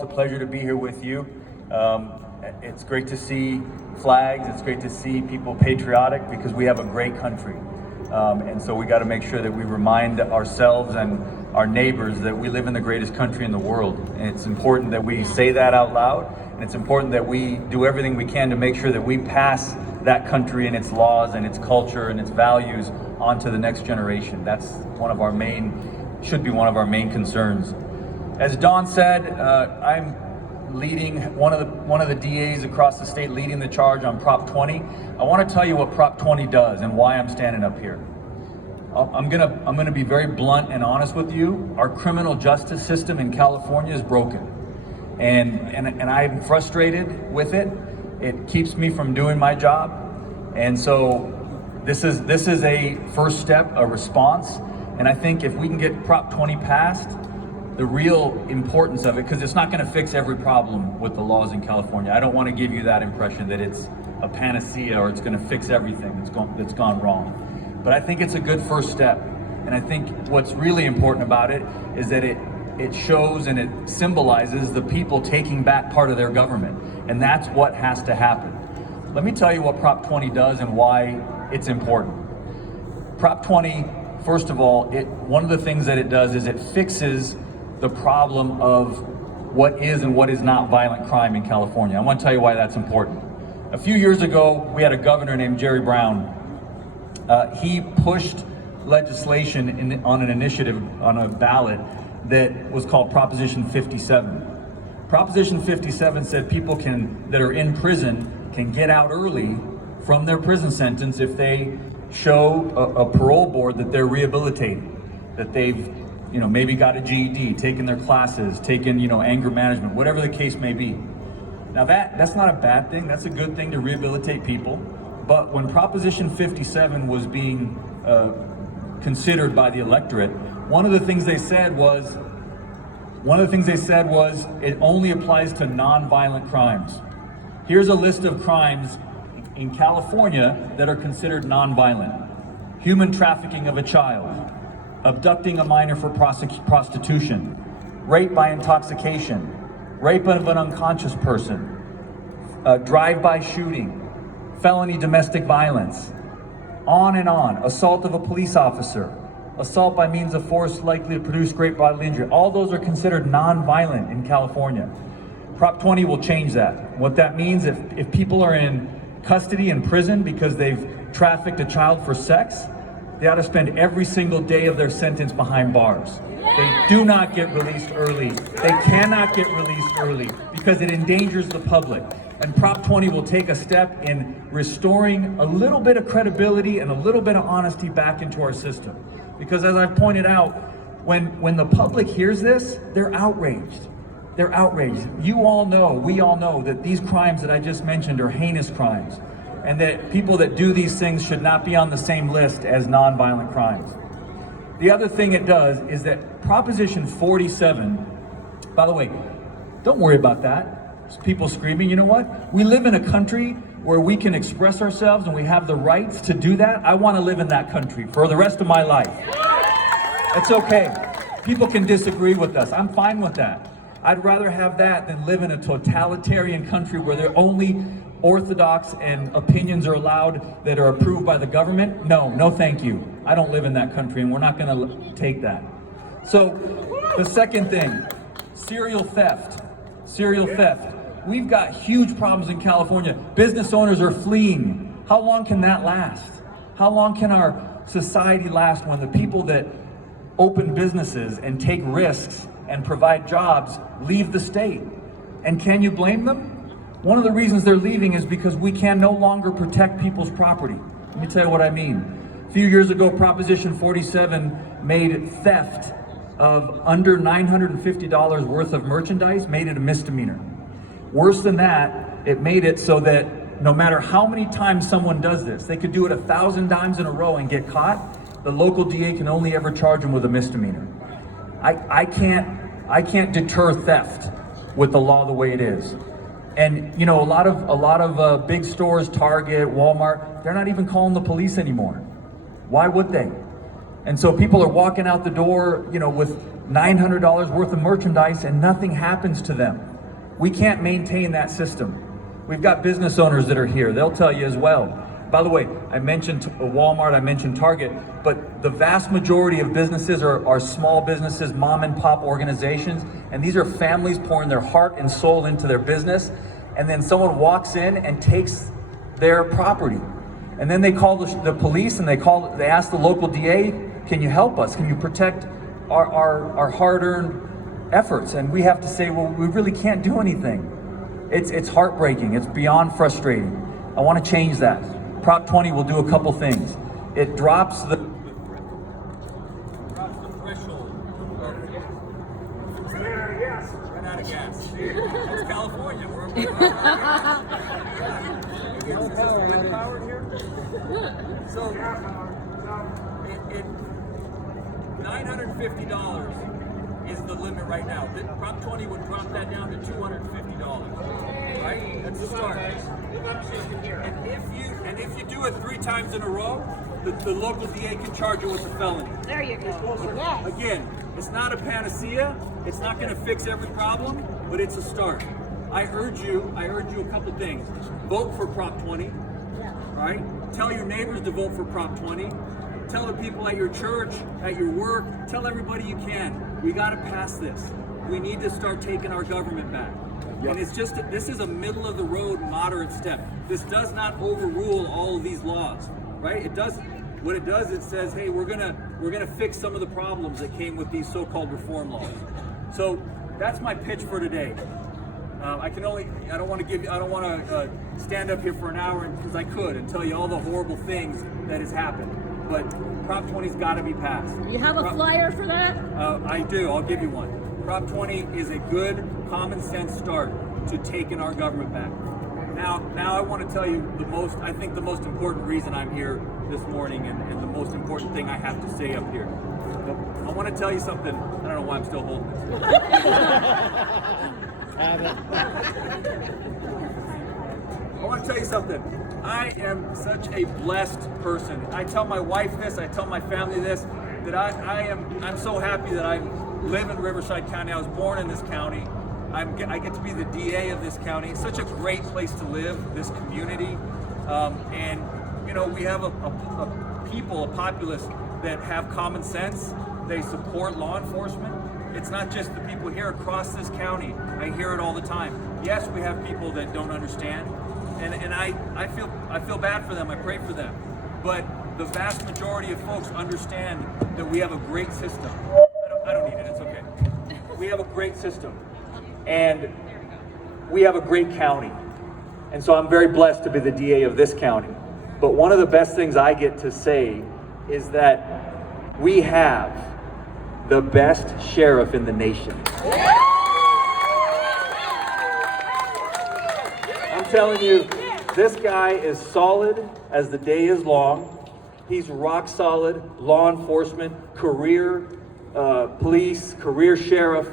It's a pleasure to be here with you. It's great to see flags. It's great to see people patriotic because we have a great country. And so we got to make sure that we remind ourselves and our neighbors that we live in the greatest country in the world. And it's important that we say that out loud. And it's important that we do everything we can to make sure that we pass that country and its laws and its culture and its values on to the next generation. That's should be one of our main concerns. As Don said, I'm leading one of the DAs across the state, leading the charge on Prop 20. I want to tell you what Prop 20 does and why I'm standing up here. I'm gonna be very blunt and honest with you. Our criminal justice system in California is broken, and I'm frustrated with it. It keeps me from doing my job, and so this is a first step, a response. And I think if we can get Prop 20 passed, the real importance of it, because it's not going to fix every problem with the laws in California. I don't want to give you that impression that it's a panacea or it's going to fix everything that's gone wrong. But I think it's a good first step. And I think what's really important about it is that it shows and it symbolizes the people taking back part of their government. And that's what has to happen. Let me tell you what Prop 20 does and why it's important. Prop 20, first of all, one of the things that it does is it fixes the problem of what is and what is not violent crime in California. I want to tell you why that's important. A few years ago, we had a governor named Jerry Brown. He pushed legislation on an initiative, on a ballot, that was called Proposition 57. Proposition 57 said people that are in prison can get out early from their prison sentence if they show a parole board that they're rehabilitated, that they've maybe got a GED, taken their classes, taken anger management, whatever the case may be. Now that's not a bad thing. That's a good thing to rehabilitate people. But when Proposition 57 was being considered by the electorate, one of the things they said was it only applies to non-violent crimes. Here's a list of crimes in California that are considered non-violent: human trafficking of a child, abducting a minor for prostitution, rape by intoxication, rape of an unconscious person, drive-by shooting, felony domestic violence, on and on, assault of a police officer, assault by means of force likely to produce great bodily injury. All those are considered non-violent in California. Prop 20 will change that. What that means, if people are in custody in prison because they've trafficked a child for sex, they ought to spend every single day of their sentence behind bars. They do not get released early. They cannot get released early because it endangers the public. And Prop 20 will take a step in restoring a little bit of credibility and a little bit of honesty back into our system. Because as I've pointed out, when the public hears this, they're outraged. They're outraged. You all know, we all know that these crimes that I just mentioned are heinous crimes, and that people that do these things should not be on the same list as non-violent crimes. The other thing it does is that Proposition 47, by the way, don't worry about that. There's people screaming, you know what? We live in a country where we can express ourselves and we have the rights to do that. I want to live in that country for the rest of my life. It's okay. People can disagree with us. I'm fine with that. I'd rather have that than live in a totalitarian country where they're only orthodox and opinions are allowed that are approved by the government. No thank you. I don't live in that country and we're not going to take that. So the second thing, serial theft. We've got huge problems in California. Business owners are fleeing. How long can that last? How long can our society last when the people that open businesses and take risks and provide jobs leave the state? And can you blame them? One of the reasons they're leaving is because we can no longer protect people's property. Let me tell you what I mean. A few years ago, Proposition 47 made theft of under $950 worth of merchandise, made it a misdemeanor. Worse than that, it made it so that no matter how many times someone does this, they could do it 1,000 times in a row and get caught. The local DA can only ever charge them with a misdemeanor. I can't deter theft with the law the way it is. And a lot of big stores, Target, Walmart, they're not even calling the police anymore. Why would they? And so people are walking out the door, with $900 worth of merchandise and nothing happens to them. We can't maintain that system. We've got business owners that are here. They'll tell you as well. By the way, I mentioned Walmart, I mentioned Target, but the vast majority of businesses are small businesses, mom and pop organizations, and these are families pouring their heart and soul into their business, and then someone walks in and takes their property. And then they call the police and they ask the local DA, can you help us? Can you protect our hard-earned efforts? And we have to say, well, we really can't do anything. It's heartbreaking, it's beyond frustrating. I want to change that. Prop 20 will do a couple things. It drops the threshold. Yes. Run out of gas. It's California. We're wind powered here. So $950 is the limit right now. Prop 20 would drop that down to $250. Right? That's the start. And if you do it 3 times in a row, the local DA can charge you with a felony. There you go. Yes. Again, it's not a panacea. It's not going to fix every problem, but it's a start. I urge you a couple things. Vote for Prop 20. Right? Tell your neighbors to vote for Prop 20. Tell the people at your church, at your work, tell everybody you can. We got to pass this. We need to start taking our government back. Yep. And this is a middle of the road moderate step. This does not overrule all of these laws, right? What it does, it says, hey, we're gonna fix some of the problems that came with these so-called reform laws. So that's my pitch for today. I don't want to stand up here for an hour because I could and tell you all the horrible things that has happened. But Prop 20's got to be passed. You have a flyer for that? I do. I'll give you one. Prop 20 is a good, common sense start to taking our government back. Now I want to tell you the most important reason I'm here this morning and the most important thing I have to say up here. I want to tell you something. I don't know why I'm still holding this. I want to tell you something. I am such a blessed person. I tell my wife this, I tell my family this, that I'm so happy that I live in Riverside County. I was born in this county. I get to be the DA of this county. It's such a great place to live, this community. And you know, we have a populace that have common sense. They support law enforcement. It's not just the people here across this county. I hear it all the time. Yes, we have people that don't understand. And I feel bad for them, I pray for them. But the vast majority of folks understand that we have a great system. I don't need it, it's okay. We have a great system. And we have a great county. And so I'm very blessed to be the DA of this county. But one of the best things I get to say is that we have the best sheriff in the nation. I'm telling you, this guy is solid as the day is long. He's rock solid, law enforcement, career police, career sheriff.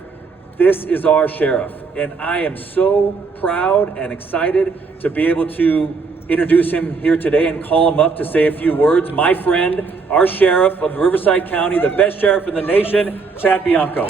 This is our sheriff. And I am so proud and excited to be able to introduce him here today and call him up to say a few words. My friend, our sheriff of Riverside County, the best sheriff in the nation, Chad Bianco.